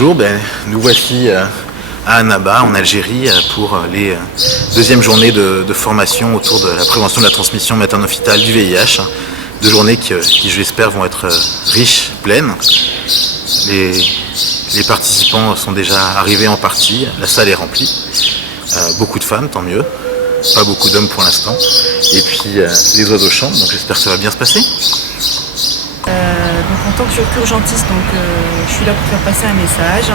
Bonjour, nous voici à Annaba en Algérie pour les deuxièmes journées de formation autour de la prévention de la transmission materno-fœtale du VIH. Deux journées qui je l'espère, vont être riches, pleines. Les participants sont déjà arrivés en partie, la salle est remplie. Beaucoup de femmes, tant mieux. Pas beaucoup d'hommes pour l'instant. Et puis les oiseaux chantent, donc j'espère que ça va bien se passer. Donc en tant que urgentiste, je suis là pour faire passer un message,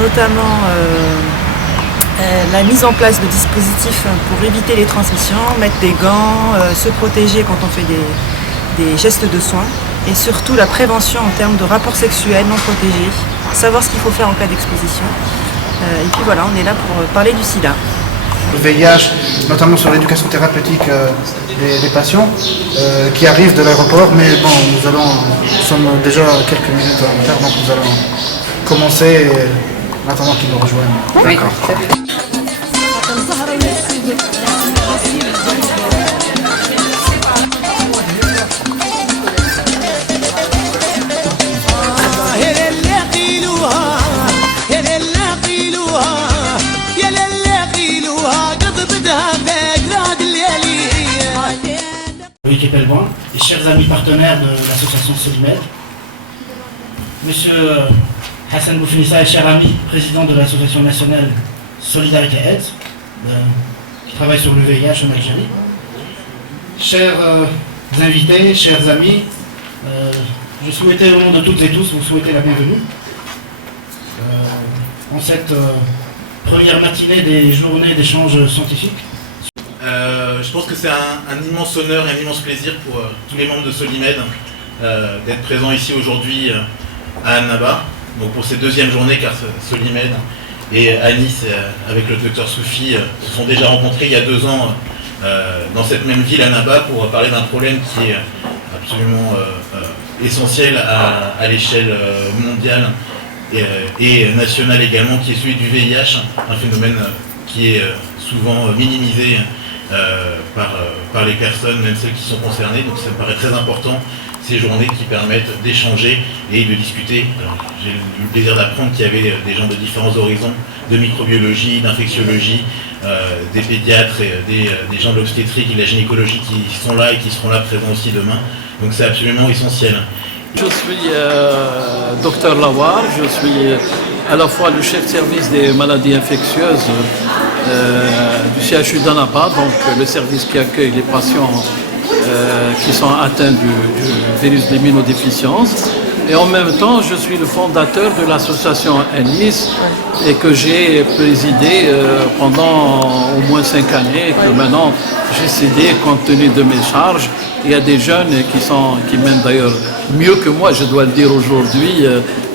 notamment la mise en place de dispositifs pour éviter les transmissions, mettre des gants, se protéger quand on fait des gestes de soins, et surtout la prévention en termes de rapports sexuels non protégés, savoir ce qu'il faut faire en cas d'exposition. Et puis voilà, on est là pour parler du sida. Le VIH, notamment sur l'éducation thérapeutique des patients qui arrivent de l'aéroport, mais bon, nous sommes déjà quelques minutes en retard, donc nous allons commencer en attendant qu'ils nous rejoignent. Oui. D'accord. Loïc Epelboin et chers amis partenaires de l'association Solimed, Monsieur Hassan Boufinissa et cher ami, président de l'association nationale Solidarité AIDS, qui travaille sur le VIH en Algérie, chers invités, chers amis, je souhaitais au nom de toutes et tous vous souhaiter la bienvenue en cette première matinée des journées d'échanges scientifiques. Je pense que c'est un immense honneur et un immense plaisir pour tous les membres de Solimed d'être présents ici aujourd'hui à Annaba, donc pour ces deuxièmes journées, car Solimed et Anis avec le docteur Soufi se sont déjà rencontrés il y a 2 ans dans cette même ville, Annaba, pour parler d'un problème qui est absolument essentiel à l'échelle mondiale et nationale également, qui est celui du VIH, un phénomène qui est souvent minimisé par les personnes, même celles qui sont concernées. Donc ça me paraît très important, ces journées qui permettent d'échanger et de discuter. J'ai eu le plaisir d'apprendre qu'il y avait des gens de différents horizons, de microbiologie, d'infectiologie, des pédiatres, et des gens de l'obstétrique et de la gynécologie qui sont là et qui seront là présents aussi demain. Donc c'est absolument essentiel. Je suis docteur Lawar, je suis à la fois le chef de service des maladies infectieuses du CHU d'Annaba, donc le service qui accueille les patients qui sont atteints du virus de l'immunodéficience. Et en même temps, je suis le fondateur de l'association Anis et que j'ai présidé pendant au moins 5 années et que maintenant j'ai cédé compte tenu de mes charges. Il y a des jeunes qui mènent d'ailleurs mieux que moi, je dois le dire aujourd'hui,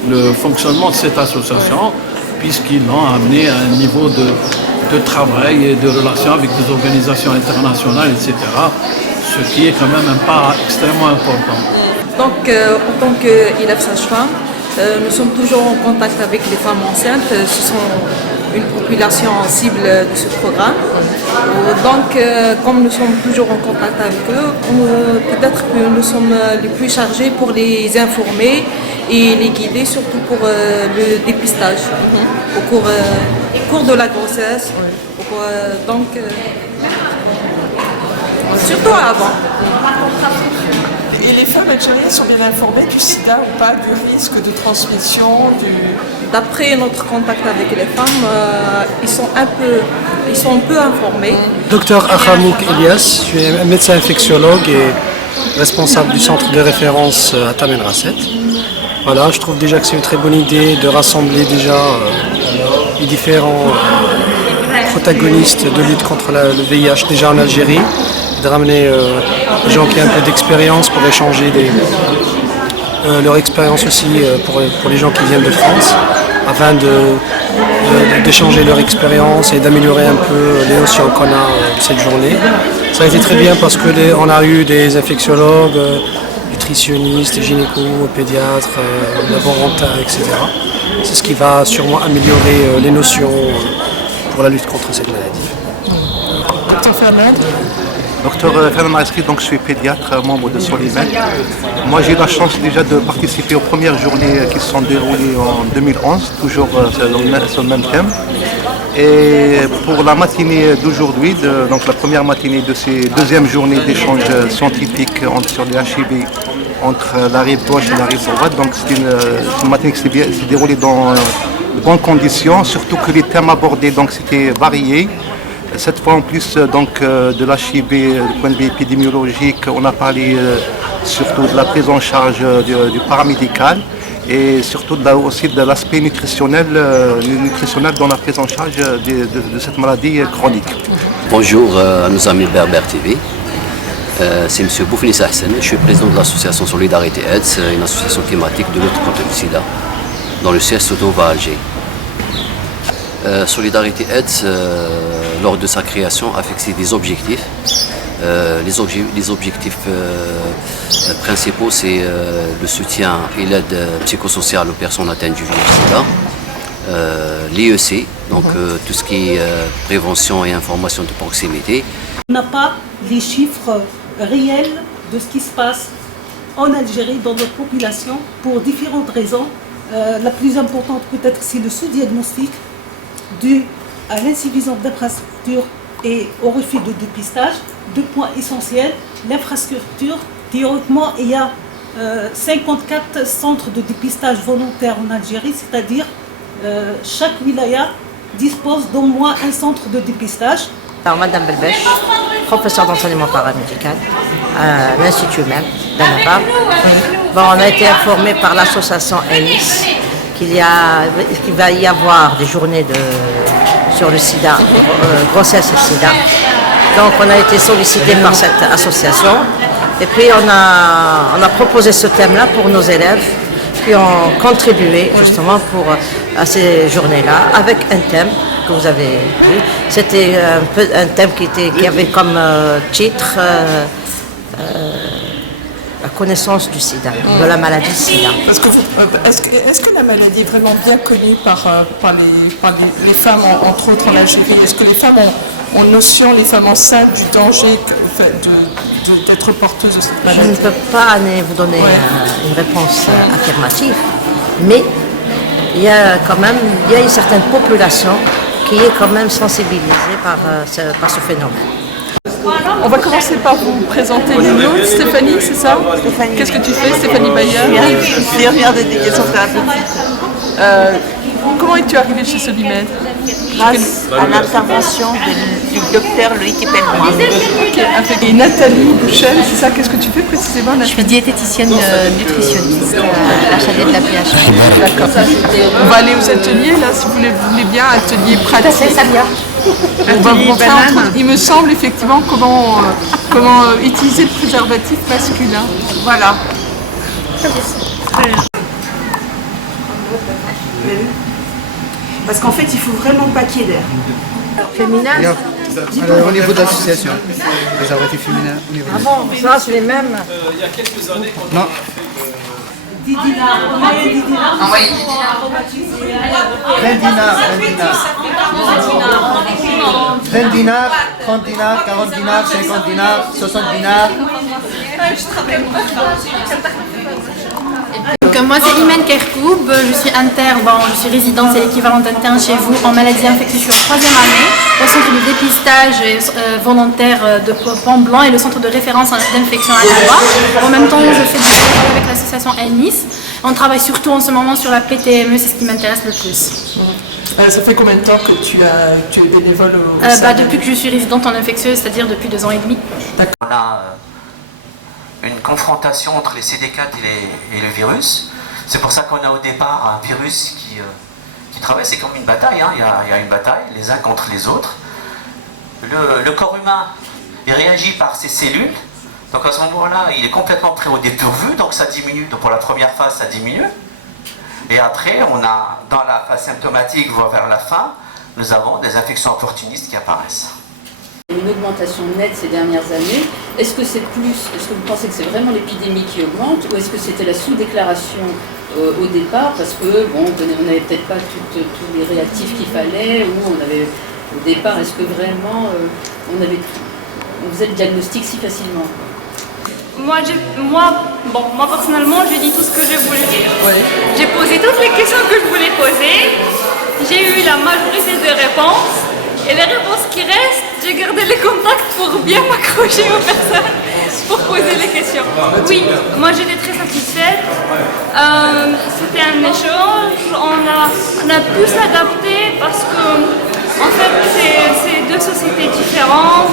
le fonctionnement de cette association, puisqu'ils l'ont amené à un niveau de travail et de relations avec des organisations internationales, etc. Ce qui est quand même un pas extrêmement important. Donc en tant qu'élève sage-femme, nous sommes toujours en contact avec les femmes enceintes. Ce sont une population cible de ce programme. Donc comme nous sommes toujours en contact avec eux, peut-être que nous sommes les plus chargés pour les informer et les guider, surtout pour le dépistage au cours de la grossesse. Surtout avant. Et les femmes algériennes sont bien informées du sida ou pas, du risque de transmission D'après notre contact avec les femmes, ils sont un peu informés. Docteur Akhamouk Elias, je suis un médecin infectiologue et responsable du centre de référence à Tamen Rasset. Voilà, je trouve déjà que c'est une très bonne idée de rassembler déjà les différents protagonistes de lutte contre le VIH déjà en Algérie, de ramener des gens qui ont un peu d'expérience pour échanger leur expérience aussi pour les gens qui viennent de France, afin d'échanger leur expérience et d'améliorer un peu les notions qu'on a de cette journée. Ça a été très bien parce qu'on a eu des infectiologues, nutritionnistes, gynécos, pédiatres, laborantins, etc. C'est ce qui va sûrement améliorer les notions pour la lutte contre cette maladie. Docteur Fernand. Docteur Fernand Marescrit, donc je suis pédiatre, membre de Solimed. Moi j'ai eu la chance déjà de participer aux premières journées qui se sont déroulées en 2011, toujours sur le même thème. Et pour la matinée d'aujourd'hui, donc la première matinée de ces deuxièmes journées d'échange scientifique sur les HIV entre la rive gauche et la rive droite, donc c'est une matinée qui s'est déroulée dans de bonnes conditions, surtout que les thèmes abordés donc c'était varié. Cette fois en plus donc de l'HIV du point de vue épidémiologique, on a parlé surtout de la prise en charge du paramédical et surtout aussi de l'aspect nutritionnel dans la prise en charge de cette maladie chronique. Bonjour à nos amis Berber TV. C'est M. Boufnis Ahsen, je suis président de l'association Solidarité AIDS, une association thématique de lutte contre le sida, dans le siège d'Ova à Alger. Solidarité AIDS, lors de sa création, a fixé des objectifs. Les objectifs principaux, c'est le soutien et l'aide psychosociale aux personnes atteintes du virus sida, l'IEC, donc tout ce qui est prévention et information de proximité. On n'a pas les chiffres réels de ce qui se passe en Algérie dans notre population pour différentes raisons. La plus importante peut-être c'est le sous-diagnostic dû à l'insuffisance d'infrastructures et au refus de dépistage. Deux points essentiels, l'infrastructure. Théoriquement, il y a 54 centres de dépistage volontaires en Algérie, c'est-à-dire chaque wilaya dispose d'au moins un centre de dépistage. Alors, Madame Belbèche, professeure d'enseignement paramédical à l'Institut même d'Annaba. Bon, on a été informé par l'association ENIS qu'il va y avoir des journées sur le sida, grossesse et sida. Donc on a été sollicité par cette association et puis on a proposé ce thème-là pour nos élèves qui ont contribué justement à ces journées-là avec un thème que vous avez vu. C'était un thème qui avait comme titre la connaissance du sida, de la maladie sida. Est-ce que la maladie est vraiment bien connue par les femmes, entre autres en Algérie? Est-ce que les femmes ont notion, les femmes enceintes, du danger d'être porteuses de cette maladie? Je ne peux pas vous donner une réponse affirmative, mais il y a une certaine population qui est quand même sensibilisée par ce phénomène. On va commencer par vous présenter l'une l'autre. Stéphanie, c'est ça? Qu'est-ce que tu fais, Stéphanie Bayer? Je suis infirmière d'éducation thérapeutique. Comment es-tu arrivée chez Solimed? Grâce à l'intervention du docteur Loïc Epelmois. Et Nathalie Bouchel, c'est ça? Qu'est-ce que tu fais précisément, Nathalie? Je suis diététicienne nutritionniste à la Chalet de la PH. D'accord. On va aller aux ateliers, là, si vous voulez bien, ateliers pratiques. Ça vient. On va vous montrer, il me semble, effectivement, comment utiliser le préservatif masculin. Voilà. Parce qu'en fait, il faut vraiment pas qu'il y ait d'air. Féminin? Au niveau de l'association, préservatifs féminins. Ah bon, ça c'est les mêmes. Il y a quelques années, Non. 10 dinars, envoyez 10 dinars. Envoyez 10 dinars. 20 dinars, 20 dinars. 30 dinars, 40 dinars, 50 dinars, 60 dinars. Donc moi c'est Imen Kerkoub, je suis je suis résidente, c'est l'équivalent d'interne chez vous en maladie infectieuse, je suis en 3e année au centre de dépistage volontaire de Pont Blanc et le centre de référence d'infection à Annaba. En même temps je fais du bénévolat avec l'association ENIS. On travaille surtout en ce moment sur la PTME, c'est ce qui m'intéresse le plus. Ça fait combien de temps que tu es bénévole au Depuis que je suis résidente en infectieuse, c'est-à-dire depuis 2 ans et demi. On a une confrontation entre les CD4 et le virus. C'est pour ça qu'on a au départ un virus qui travaille, c'est comme une bataille, hein. Il y a une bataille, les uns contre les autres. Le corps humain, il réagit par ses cellules, donc à ce moment-là, il est complètement pris au dépourvu, donc ça diminue, donc pour la première phase, ça diminue. Et après, on a, dans la phase symptomatique, voire vers la fin, nous avons des infections opportunistes qui apparaissent. Une augmentation nette ces dernières années. Est-ce que vous pensez que c'est vraiment l'épidémie qui augmente ou est-ce que c'était la sous-déclaration au départ parce que bon, on n'avait peut-être pas tous les réactifs qu'il fallait ou on avait au départ, est-ce que vraiment on Donc vous êtes diagnostic si facilement. Moi, personnellement, j'ai dit tout ce que je voulais dire. J'ai posé toutes les questions que je voulais poser. J'ai eu la majorité des réponses. Et les réponses qui restent, j'ai gardé les contacts pour bien m'accrocher aux personnes pour poser les questions. Oui, moi j'étais très satisfaite. C'était un échange. On a pu s'adapter parce que, en fait, c'est deux sociétés différentes.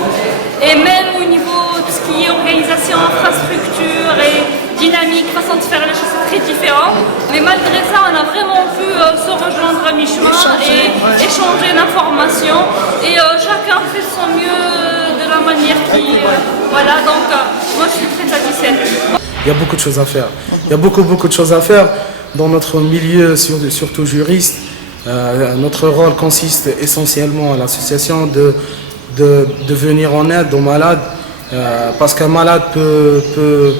Et même au niveau de ce qui est organisation, infrastructure et dynamique, façon de faire les choses, c'est très différent. Mais malgré ça, on a vraiment pu se rejoindre à mi-chemin et échanger d'informations. Et chacun fait de son mieux de la manière qui... voilà, donc moi je suis très satisfaite. Il y a beaucoup de choses à faire. Il y a beaucoup de choses à faire dans notre milieu, surtout juriste. Notre rôle consiste essentiellement à l'association de venir en aide aux malades, parce qu'un malade peut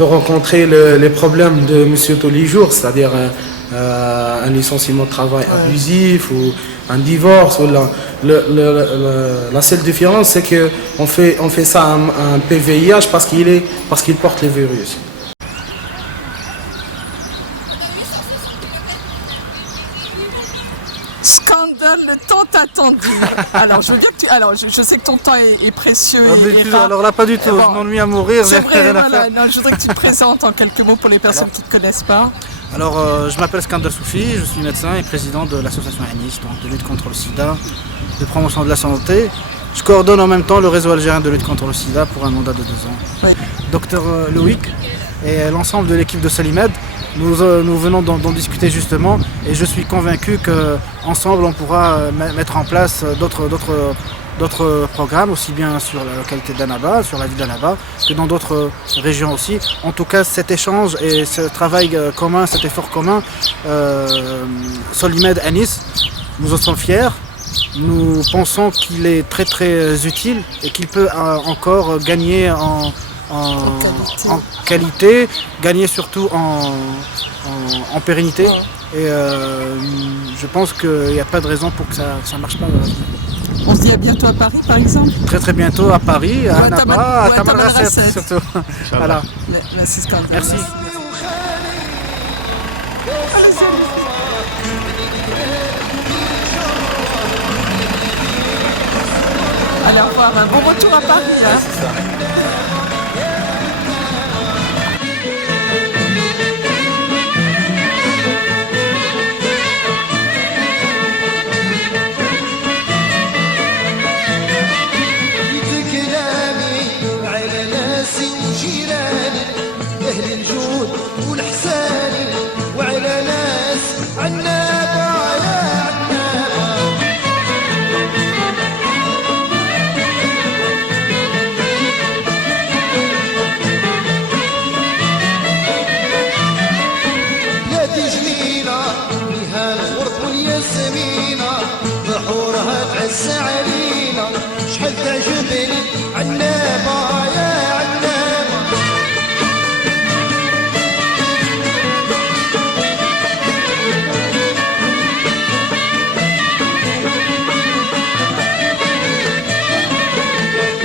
rencontrer les problèmes de monsieur tous les jours, c'est-à-dire un licenciement de travail abusif ou un divorce. Ou la seule différence, c'est qu'on fait ça à un PVIH parce qu'il porte le virus. Scandale tant attendu. Alors, je veux bien que je sais que ton temps est précieux. Alors là, pas du tout. Je m'ennuie à mourir. Je voudrais que tu te présentes en quelques mots pour les personnes qui ne te connaissent pas. Alors, je m'appelle Skandar Soufi, je suis médecin et président de l'association ANIS, donc de lutte contre le sida, de promotion de la santé. Je coordonne en même temps le réseau algérien de lutte contre le sida pour un mandat de 2 ans. Oui. Docteur Loïc et l'ensemble de l'équipe de Solimed, nous venons d'en discuter justement, et je suis convaincu qu'ensemble on pourra mettre en place d'autres programmes, aussi bien sur la localité d'Annaba, sur la ville d'Annaba, que dans d'autres régions aussi. En tout cas, cet échange et ce travail commun, cet effort commun, Solimed Anis, nous en sommes fiers. Nous pensons qu'il est très très utile et qu'il peut encore gagner en qualité, gagner surtout en pérennité. Et je pense qu'il n'y a pas de raison pour que ça ne marche pas. On se dit à bientôt à Paris, par exemple. Très très bientôt à Paris, à Annaba, à Tamanrasset surtout. Voilà. Merci. Allez, au revoir. Un bon retour à Paris.